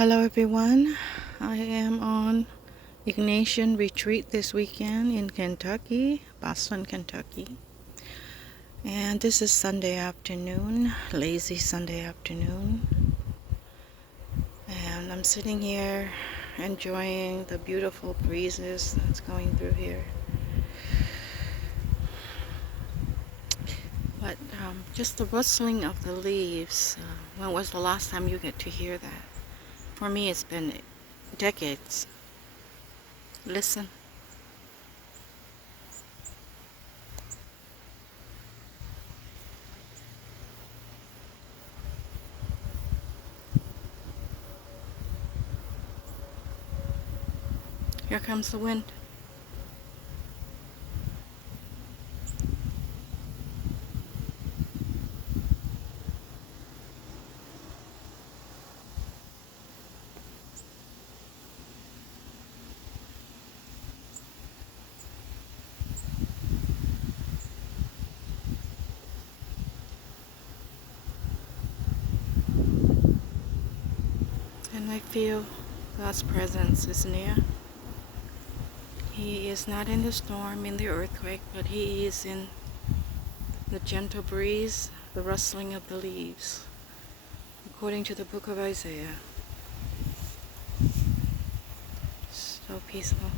Hello everyone, I am on Ignatian retreat this weekend in Kentucky, Boston, Kentucky. And this is Sunday afternoon, lazy Sunday afternoon. And I'm sitting here enjoying the beautiful breezes that's going through here. But just the rustling of the leaves, when was the last time you get to hear that? For me it's been decades. Listen. Here comes the wind. And I feel God's presence is near. He is not in the storm, in the earthquake, but He is in the gentle breeze, the rustling of the leaves, according to the book of Isaiah. So peaceful.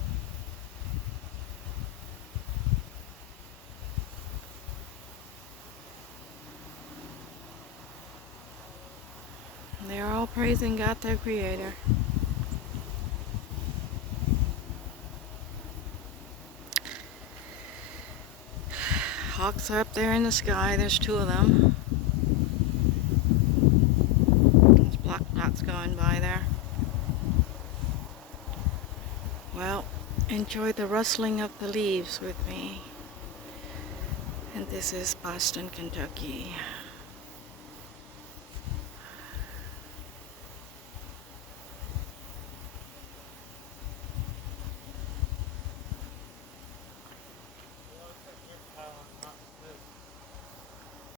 They're all praising God, their Creator. Hawks are up there in the sky. There's two of them. There's black dots going by there. Well, enjoy the rustling of the leaves with me. And this is Boston, Kentucky.